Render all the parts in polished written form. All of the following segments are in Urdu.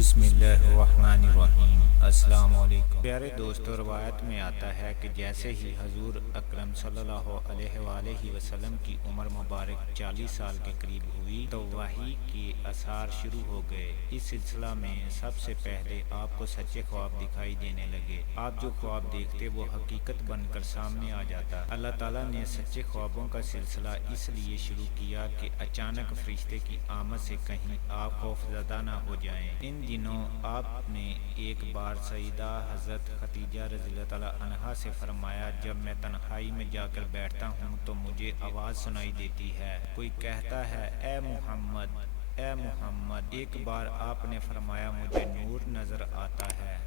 بسم اللہ الرحمن الرحیم۔ السلام علیکم پیارے دوستو، روایت میں آتا ہے کہ جیسے ہی حضور اکرم صلی اللہ علیہ وآلہ وسلم کی عمر مبارک 40 سال کے قریب ہوئی تو وحی کے اثار شروع ہو گئے۔ اس سلسلہ میں سب سے پہلے آپ کو سچے خواب دکھائی دینے لگے۔ آپ جو خواب دیکھتے وہ حقیقت بن کر سامنے آ جاتا۔ اللہ تعالیٰ نے سچے خوابوں کا سلسلہ اس لیے شروع کیا کہ اچانک فرشتے کی آمد سے کہیں آپ خوفزدہ نہ ہو جائیں۔ ان دنوں آپ نے ایک بار سیدہ حضرت خدیجہ رضی اللہ تعالیٰ عنہا سے فرمایا، جب میں تنہائی میں جا کر بیٹھتا ہوں تو مجھے آواز سنائی دیتی ہے، کوئی کہتا ہے اے محمد، اے محمد۔ ایک بار آپ نے فرمایا مجھے نور نظر آتا ہے،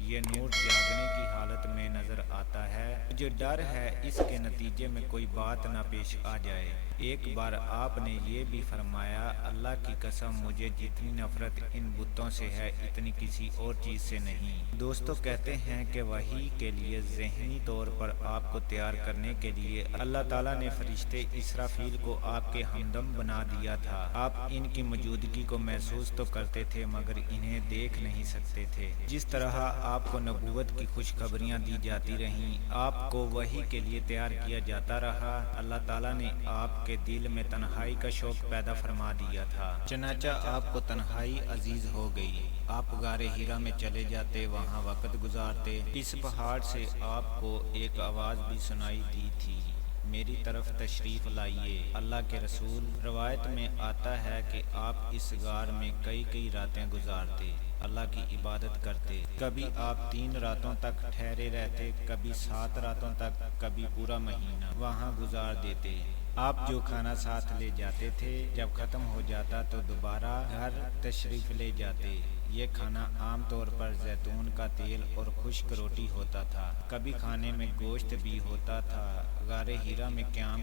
یہ نور جاگنے کی حالت میں نظر آتا ہے، مجھے ڈر ہے اس کے نتیجے میں کوئی بات نہ پیش آ جائے۔ ایک بار آپ نے یہ بھی فرمایا، اللہ کی قسم مجھے جتنی نفرت ان بتوں سے ہے اتنی کسی اور چیز سے نہیں۔ دوستو کہتے ہیں کہ وحی کے لیے ذہنی طور پر آپ کو تیار کرنے کے لیے اللہ تعالیٰ نے فرشتے اسرافیل کو آپ کے ہمدم بنا دیا تھا۔ آپ ان کی موجودگی کو محسوس تو کرتے تھے مگر انہیں دیکھ نہیں سکتے تھے۔ جس طرح آپ کو نبوت کی خوشخبریاں دی جاتی رہیں، آپ کو وحی کے لیے تیار کیا جاتا رہا، اللہ تعالیٰ نے آپ کے دل میں تنہائی کا شوق پیدا فرما دیا تھا، چنانچہ آپ کو تنہائی عزیز ہو گئی۔ آپ غار حرا میں چلے جاتے، وہاں وقت گزارتے۔ اس پہاڑ سے آپ کو ایک آواز بھی سنائی دی تھی، میری طرف تشریف لائیے اللہ کے رسول۔ روایت میں آتا ہے کہ آپ اس غار میں کئی راتیں گزارتے، اللہ کی عبادت کرتے۔ کبھی آپ 3 راتوں تک ٹھہرے رہتے، کبھی 7 راتوں تک، کبھی پورا مہینہ وہاں گزار دیتے۔ آپ جو کھانا ساتھ لے جاتے تھے جب ختم ہو جاتا تو دوبارہ گھر تشریف لے جاتے۔ یہ کھانا عام طور پر زیتون کا تیل اور خشک روٹی ہوتا تھا، کبھی کھانے میں گوشت بھی ہوتا تھا۔ غار حرا میں قیام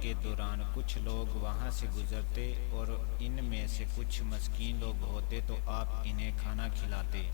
کے دوران کچھ لوگ وہاں سے گزرتے اور ان میں سے کچھ مسکین لوگ ہوتے تو آپ انہیں کھانا کھلاتے۔